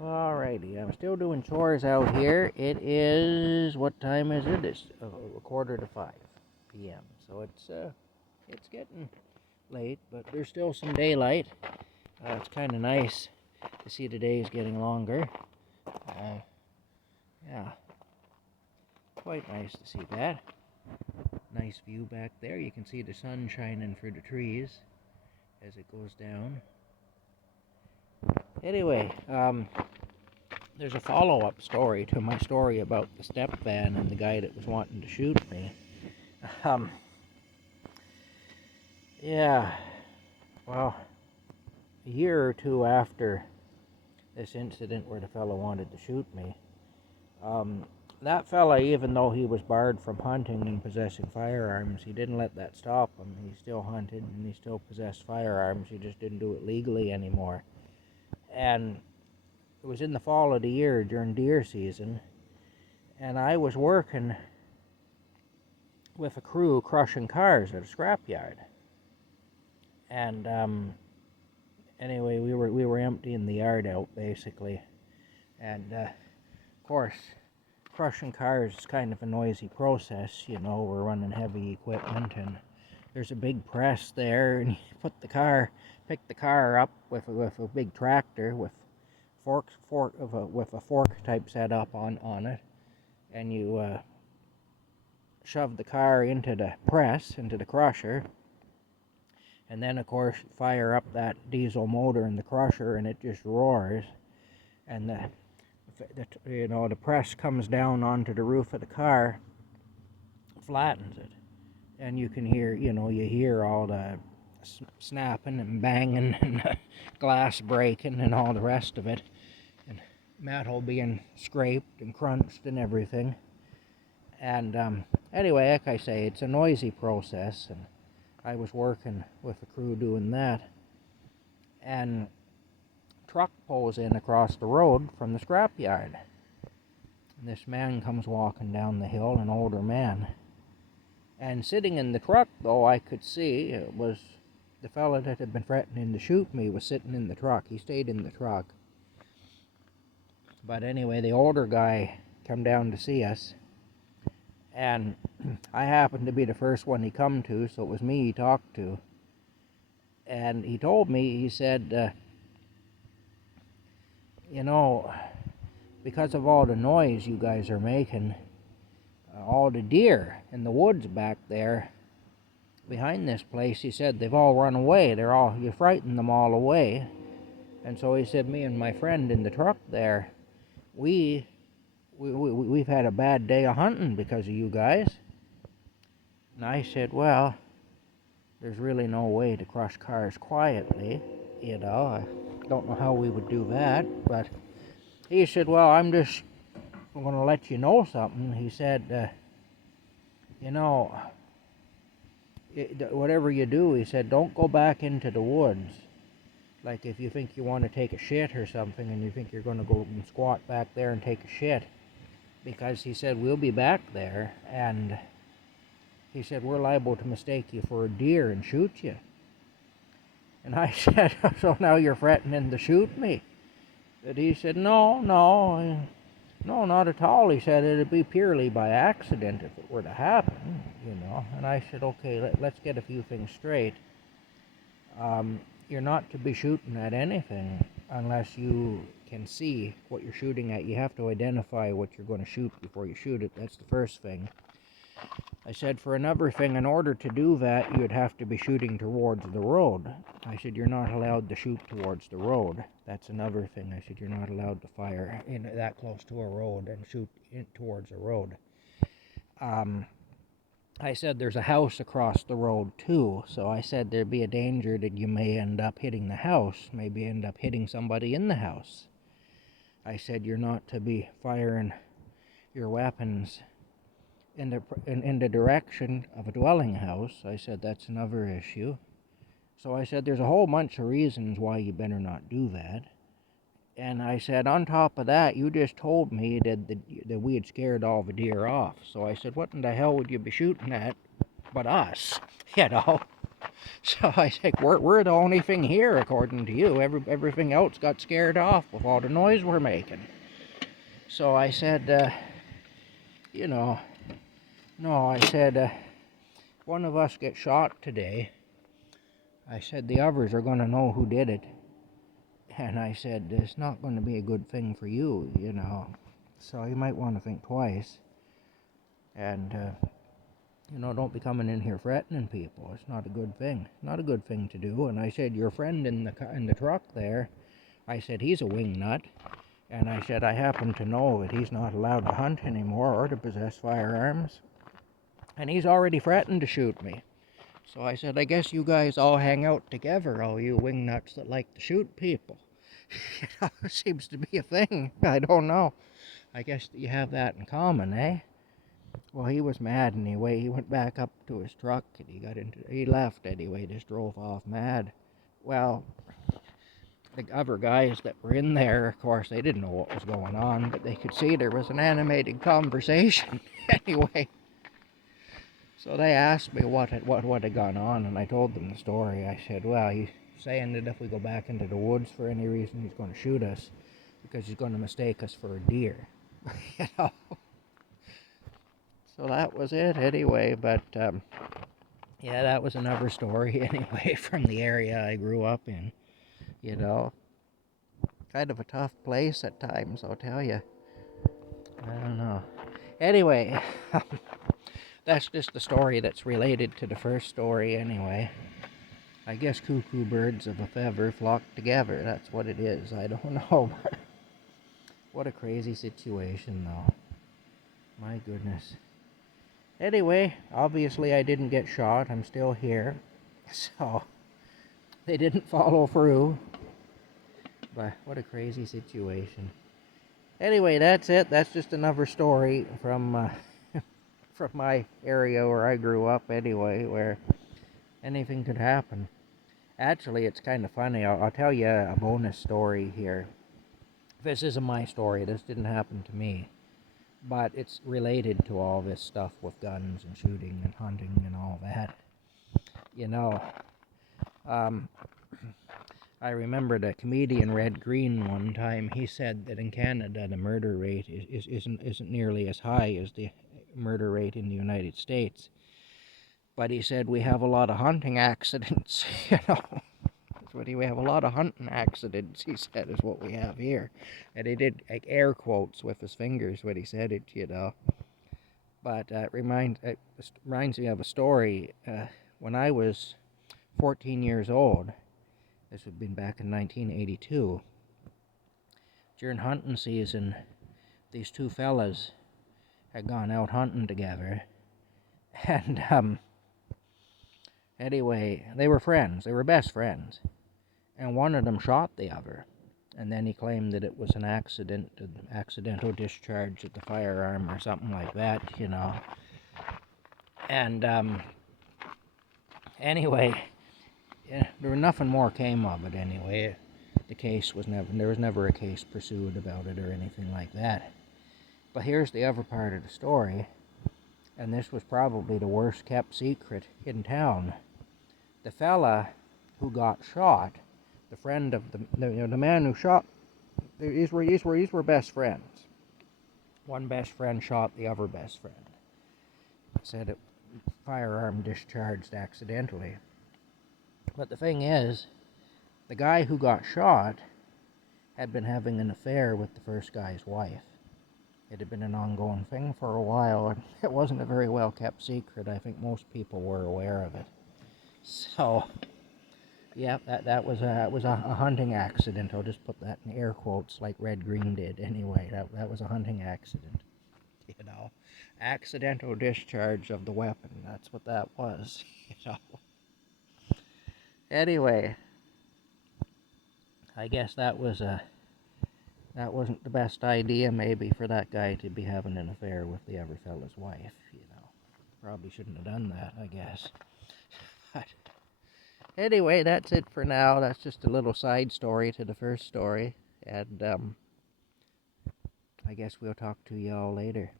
Alrighty, I'm still doing chores out here. It is, what time is it? It's a quarter to 5 p.m. So it's getting late, but there's still some daylight. It's kind of nice to see the days getting longer. Yeah, quite nice to see that. Nice view back there. You can see the sun shining through the trees as it goes down. Anyway, there's a follow-up story to my story about the step van and the guy that was wanting to shoot me. Yeah, well, a year or two after this incident where the fellow wanted to shoot me, that fella, even though he was barred from hunting and possessing firearms, he didn't let that stop him. He still hunted and he still possessed firearms. He just didn't do it legally anymore. And it was in the fall of the year during deer season, and I was working with a crew crushing cars at a scrapyard. And anyway, we were emptying the yard out basically, and of course, crushing cars is kind of a noisy process. You know, we're running heavy equipment, and there's a big press there, and you pick the car up with a big tractor with with a fork type setup on it, and you shove the car into the press, into the crusher, and then of course fire up that diesel motor in the crusher, and it just roars, and the press comes down onto the roof of the car, flattens it, and you can hear, you hear all the snapping and banging and glass breaking and all the rest of it, and metal being scraped and crunched and everything. And anyway, like I say, it's a noisy process, and I was working with a crew doing that, and truck pulls in across the road from the scrapyard. And this man comes walking down the hill, an older man. And sitting in the truck, though, I could see it was the fella that had been threatening to shoot me was sitting in the truck. He stayed in the truck. But anyway, the older guy come down to see us, and I happened to be the first one he come to, so it was me he talked to. And he told me, he said, because of all the noise you guys are making, all the deer in the woods back there behind this place, he said, they've all run away. You frightened them all away. And so he said, me and my friend in the truck there, we've had a bad day of hunting because of you guys. And I said, well, there's really no way to crush cars quietly, I don't know how we would do that. But he said, well, I'm going to let you know something. He said, whatever you do, he said, don't go back into the woods. Like if you think you want to take a shit or something, and you think you're going to go and squat back there and take a shit, because he said, we'll be back there, and he said, we're liable to mistake you for a deer and shoot you. And I said, so now you're threatening to shoot me? And he said, no, not at all. He said, it'd be purely by accident if it were to happen, And I said, okay, let's get a few things straight. You're not to be shooting at anything unless you can see what you're shooting at. You have to identify what you're going to shoot before you shoot it. That's the first thing. I said, for another thing, in order to do that, you'd have to be shooting towards the road. I said, you're not allowed to shoot towards the road. That's another thing. I said, you're not allowed to fire that close to a road and shoot towards a road. I said, there's a house across the road too, so I said there'd be a danger that you may end up hitting the house, maybe end up hitting somebody in the house. I said, you're not to be firing your weapons in the direction of a dwelling house. I said, that's another issue. So I said, there's a whole bunch of reasons why you better not do that. And I said, on top of that, you just told me that we had scared all the deer off. So I said, what in the hell would you be shooting at but us, So I said, we're the only thing here, according to you. Everything else got scared off with all the noise we're making. So I said, you know, no, I said, one of us gets shot today. I said, the others are going to know who did it. And I said, it's not going to be a good thing for you, you know. So you might want to think twice. And, you know, don't be coming in here threatening people. It's not a good thing. Not a good thing to do. And I said, your friend in the truck there, I said, he's a wingnut. And I said, I happen to know that he's not allowed to hunt anymore or to possess firearms. And he's already threatened to shoot me. So I said, I guess you guys all hang out together, all you wingnuts that like to shoot people. You know, it seems to be a thing. I don't know. I guess you have that in common, eh? Well, he was mad anyway. He went back up to his truck and he left anyway, just drove off mad. Well, the other guys that were in there, of course, they didn't know what was going on, but they could see there was an animated conversation anyway. So they asked me what had gone on, and I told them the story. I said, well, he's saying that if we go back into the woods for any reason, he's going to shoot us because he's going to mistake us for a deer. You know? So that was it anyway, but yeah, that was another story anyway from the area I grew up in. You know, kind of a tough place at times, I'll tell you. I don't know. Anyway, that's just the story that's related to the first story anyway. I guess cuckoo birds of a feather flock together. That's what it is. I don't know. What a crazy situation, though. My goodness. Anyway, obviously I didn't get shot. I'm still here. So, they didn't follow through. But what a crazy situation. Anyway, that's it. That's just another story from from my area where I grew up anyway, where anything could happen. Actually, it's kind of funny. I'll tell you a bonus story here. This isn't my story. This didn't happen to me. But it's related to all this stuff with guns and shooting and hunting and all that. You know, I remember the comedian Red Green one time. He said that in Canada the murder rate isn't nearly as high as the murder rate in the United States. But he said we have a lot of hunting accidents, you know. We have a lot of hunting accidents, he said, is what we have here. And he did like air quotes with his fingers when he said it, you know. But it reminds me of a story. When I was 14 years old, this would have been back in 1982, during hunting season, these two fellas had gone out hunting together. And anyway, they were friends. They were best friends. And one of them shot the other. And then he claimed that it was an accidental discharge of the firearm or something like that, you know. And anyway, yeah, nothing more came of it anyway. There was never a case pursued about it or anything like that. But here's the other part of the story, and this was probably the worst kept secret in town. The fella who got shot, the friend of the man who shot, these were best friends. One best friend shot the other best friend. Said it firearm discharged accidentally. But the thing is, the guy who got shot had been having an affair with the first guy's wife. It had been an ongoing thing for a while, and it wasn't a very well kept secret. I think most people were aware of it. So, yeah, that was a hunting accident. I'll just put that in air quotes like Red Green did. Anyway, that was a hunting accident. You know, accidental discharge of the weapon. That's what that was. You know. Anyway, I guess that wasn't the best idea maybe for that guy to be having an affair with the other fella's wife. You know, probably shouldn't have done that, I guess. But anyway, that's it for now. That's just a little side story to the first story. And I guess we'll talk to y'all later.